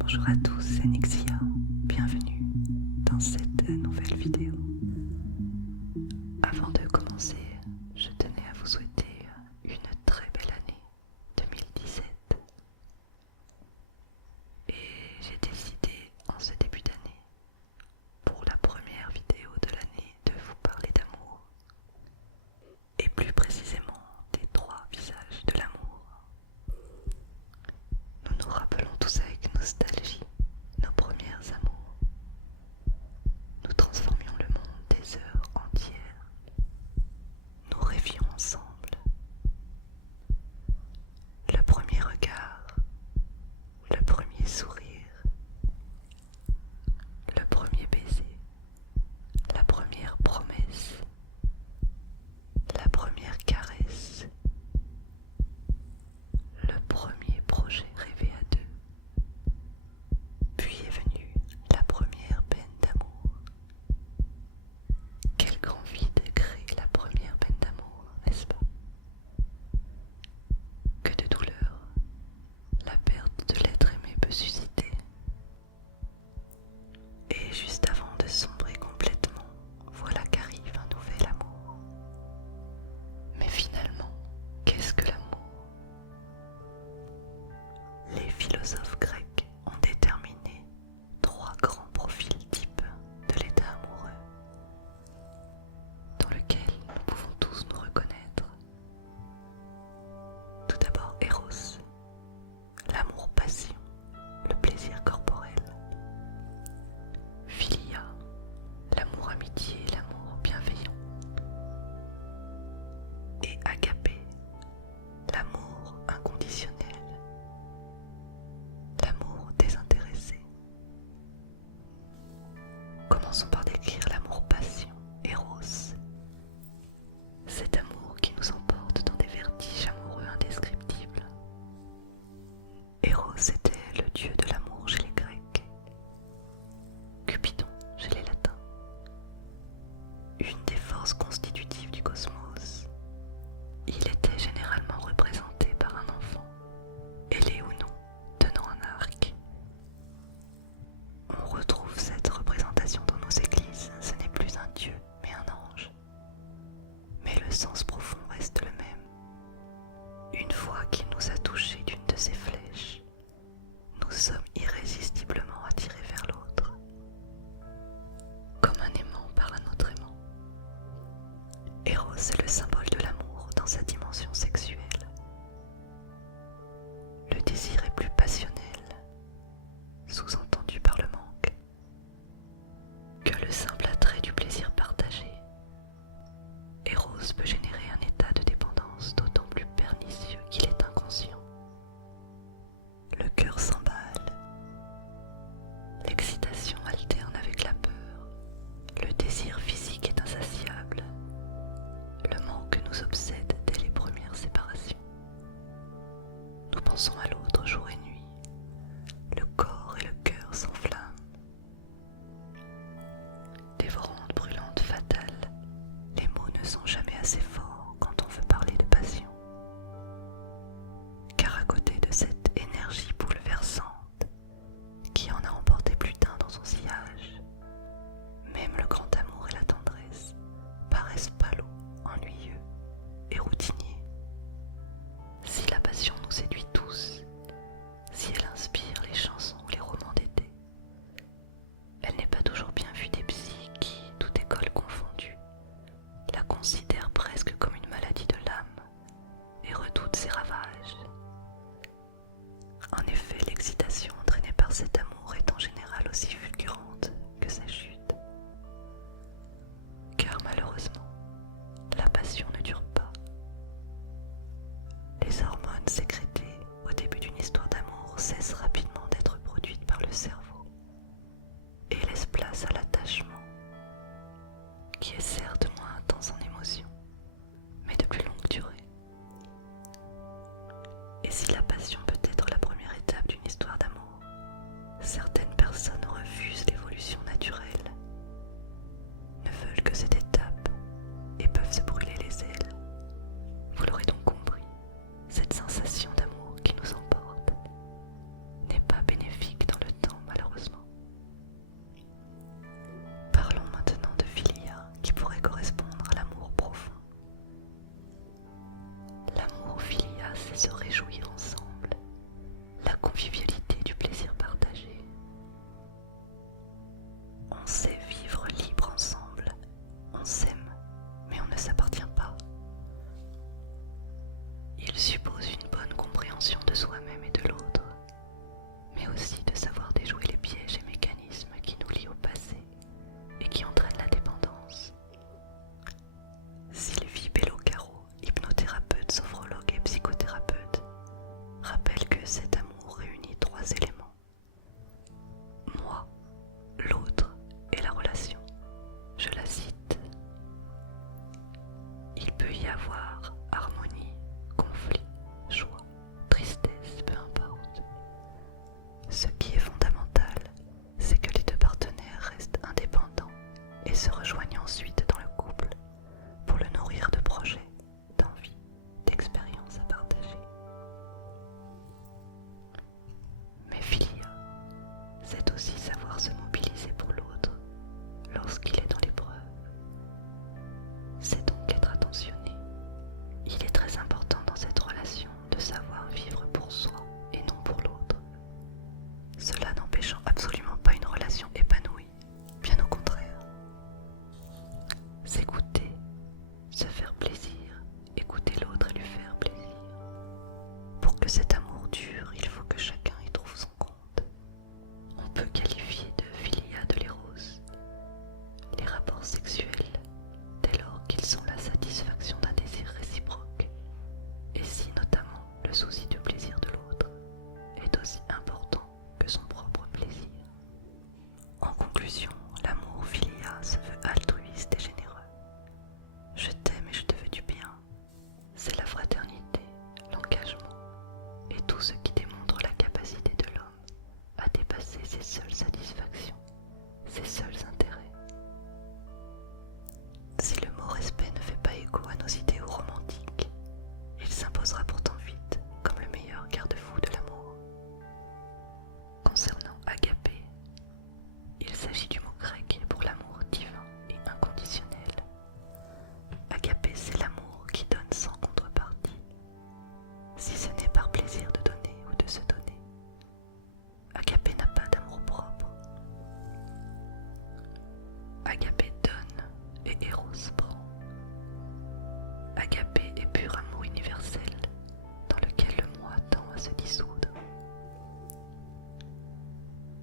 Bonjour à tous, c'est Nixia. Bienvenue dans cette nouvelle vidéo. Avant de commencer, je tenais à vous souhaiter une très belle année 2017. Et j'ai décidé en ce début d'année, pour la première vidéo de l'année, de vous parler d'amour. Et plus précisément des 3 visages de l'amour. Nous nous rappelons tous avec nostalgie nos premiers amours. Nous transformions le monde des heures entières. Nous rêvions ensemble. Le premier regard, le premier sourire, le premier baiser, la première promesse, la première caresse, le premier projet rêvé à deux. Puis est venue la première peine d'amour. Quel grand vide crée la première peine d'amour, n'est-ce pas? Que de douleur la perte de l'être aimé peut susciter. Et juste avant de sombrer complètement, voilà qu'arrive un nouvel amour. Mais finalement, qu'est-ce que l'amour? Les philosophes grecs ont déterminé 3 grands profils types de l'état amoureux, dans lequel nous pouvons tous nous reconnaître. Tout d'abord Eros, l'amour-passion, le plaisir corporel. Philia, l'amour-amitié, l'amour bienveillant. Et Agapé, l'amour inconditionnel, l'amour désintéressé. Commençons par décrire l'amour-passion, Eros. Cet amour qui nous emporte dans des vertiges amoureux indescriptibles. Eros était le dieu de l'amour chez les Grecs, Cupidon chez les Latins. Une des forces constitutives du cosmos, il était généralement représenté par un enfant, ailé ou non, tenant un arc. On retrouve cette représentation dans nos églises, ce n'est plus un dieu, mais un ange. Mais le sens profond reste le même. Une fois qu'il nous a touchés d'une de ses flèches, nous sommes irrésistiblement attirés vers l'autre, comme un aimant par un autre aimant. Eros est le symbole de l'amour dans sa dimension sexuelle. Le désir est plus passionnel, sous-entendu par le manque, que le simple attrait du plaisir partagé. Eros peut générer un état de dépendance d'autant plus pernicieux qu'il est inconscient. Le cœur s'emballe, l'excitation alterne avec la peur, le désir physique est insatiable, le manque nous obsède dès les premières séparations. Nous pensons à l'autre jour et nuit, le corps et le cœur s'enflamment. Dévorante, brûlante, fatale, les mots ne sont jamais assez forts quand on veut parler de passion. Car à côté de cette énergie bouleversante qui en a emporté plus d'un dans son sillage, même le grand amour et la tendresse paraissent pâlots, ennuyeux et routiniers. Si la passion nous séduit tous, si elle inspire les chansons ou les romans d'été, elle n'est pas toujours bien vue des psys qui, toute école confondue, la considèrent presque comme une maladie de l'âme et redoutent ses ravages. En effet, l'excitation entraînée par cet amour est en général aussi fulgurante que sa chute. Car malheureusement, la passion ne dure pas. Les hormones sécrétées au début d'une histoire d'amour cessent rapidement d'être produites par le cerveau. aussi important que son propre plaisir. En conclusion, l'amour philia se veut altruiste et généreux. Je t'aime et je te veux du bien. C'est la fraternité, l'engagement et tout ce qui démontre la capacité de l'homme à dépasser ses seules satisfactions, ses seuls intérêts. Si le mot respect ne fait pas écho à nos idéaux romantiques, il s'imposera pourtant vite comme le meilleur garde-fou de l'amour. Concernant agapé, il s'agit du mot grec pour l'amour divin et inconditionnel. Agapé, c'est l'amour qui donne sans contrepartie, si ce n'est par plaisir de donner ou de se donner. Agapé n'a pas d'amour propre. Agapé donne et Eros prend. Agapé est pur amour universel dans lequel le moi tend à se dissoudre.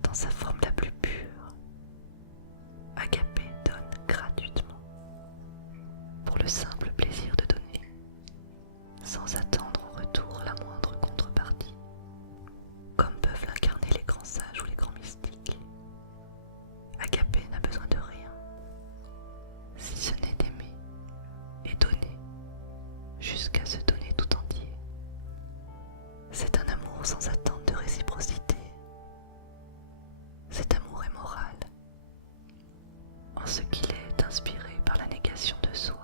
Dans sa forme la plus pure, agapé donne gratuitement, pour le simple plaisir de donner, sans attendre en retour la moindre contrepartie, comme peuvent l'incarner les grands sages ou les grands mystiques. Agapé n'a besoin de rien, si ce n'est d'aimer et donner, jusqu'à se donner tout entier. C'est un amour sans attente de réciprocité. Cet amour est moral, en ce qu'il est inspiré par la négation de soi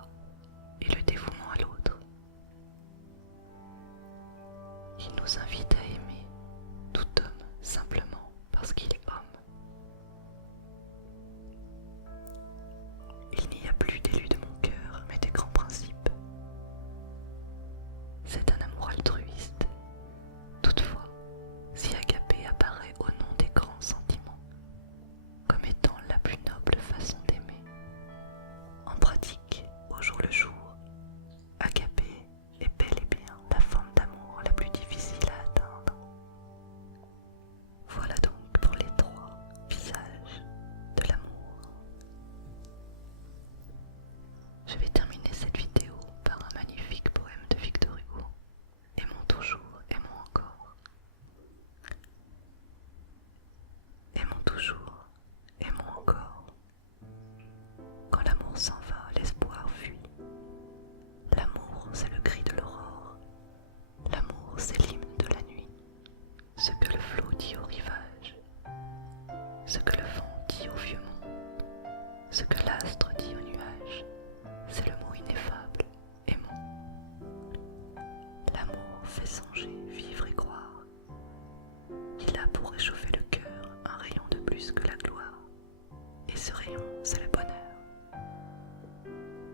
et le dévouement à l'autre. Il nous invite à aimer tout homme simplement parce qu'il est homme. Il n'y a plus d'élus de mon cœur, mais des grands principes. C'est un amour altruiste. Toutefois, si agapé apparaît au nom des grands sentiments, comme étant la plus noble façon d'aimer, en pratique, au jour le jour, agapé est bel et bien la forme d'amour la plus difficile à atteindre. Voilà donc pour les 3 visages de l'amour. Je vais terminer cette vidéo par un magnifique poème de Victor Hugo. Aimons toujours, aimons encore. Aimons toujours, aimons encore. Quand l'amour s'en va, l'espoir fuit. L'amour, c'est le cri de l'aurore. L'amour, c'est l'hymne de la nuit. Ce que le flot dit au rivage. Ce que le vent dit au vieux monde. Ce que l'astre dit au nuage. C'est le mot ineffable, aimons. L'amour fait songer, vivre et croire. Il a pour réchauffer le cœur un rayon de plus que la gloire. Et ce rayon, c'est le bonheur.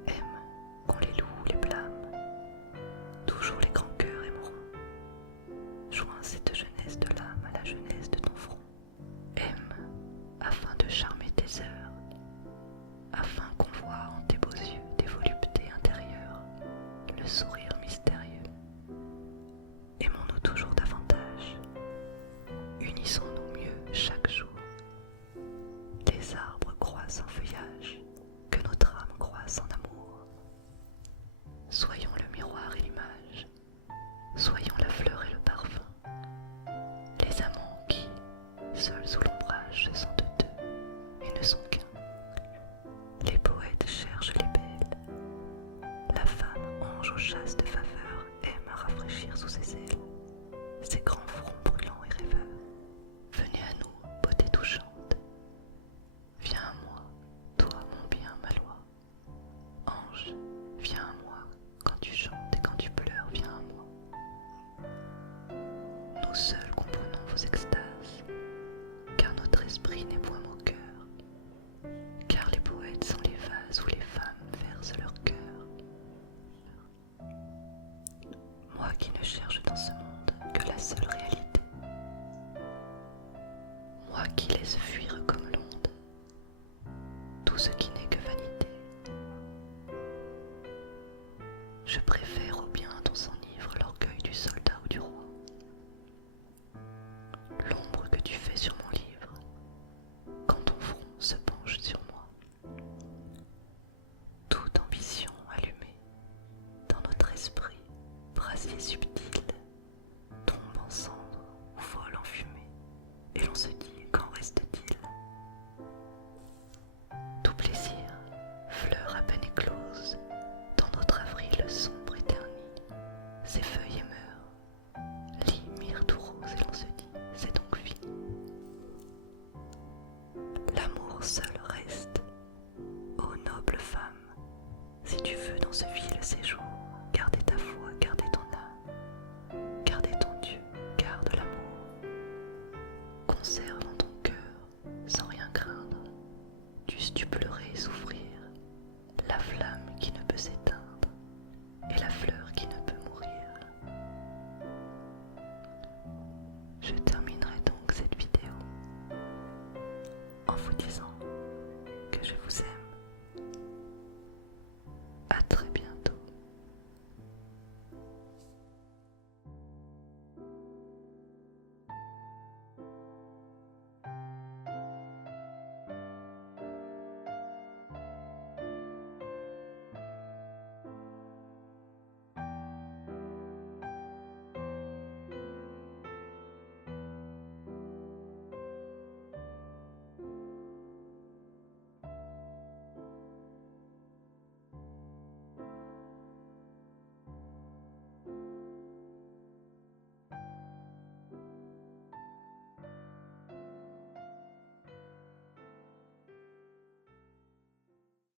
Aime, qu'on les loue ou les blâme. Toujours les grands cœurs aimeront. Joins cette jeunesse de l'âme à la jeunesse de ton front. Aime, afin de charmer tes heures, afin qu'on voit en tes beaux yeux des voluptés intérieures, le sourire mystérieux. Aimons-nous toujours davantage, unissons-nous mieux chaque jour. Les arbres croissent en feuillage, que notre âme croisse en amour. Soyons le miroir et l'image, soyons la fleur et le parfum. Les amants qui, seuls sous l'ombrage, se sentent deux et ne sont qu'un. Les poètes cherchent les belles. La femme, ange aux chasses de faveur, aime à rafraîchir sous ses ailes ses grands fronts brûlants et rêveurs. Venez à nous, beauté touchante. Viens à moi, toi mon bien, ma loi. Ange, viens à moi, quand tu chantes et quand tu pleures, viens à moi. Nous seuls comprenons vos extases, car notre esprit n'est point moqueur, car les poètes sont les vases où les femmes versent leur cœur. Moi qui ne cherche dans ce monde que la seule réalité, moi qui laisse fuir comme l'onde tout ce qui n'est que vanité, je préfère au bien dont s'enivre l'orgueil du soldat ou du roi. L'ombre que tu fais sur mon livre, quand ton front se penche sur moi. Toute ambition allumée dans notre esprit, brasier subtil, tombe en cendres ou vole en fumée. seul reste. Ô noble femme, si tu veux dans ce vil séjour garder ta foi, garder ton âme, garder ton Dieu, garde l'amour. Conserve en ton cœur, sans rien craindre, dues-tu pleurer et souffrir, la flamme qui ne peut s'éteindre et la fleur qui ne peut mourir. Je terminerai donc cette vidéo en vous disant que je vous aime.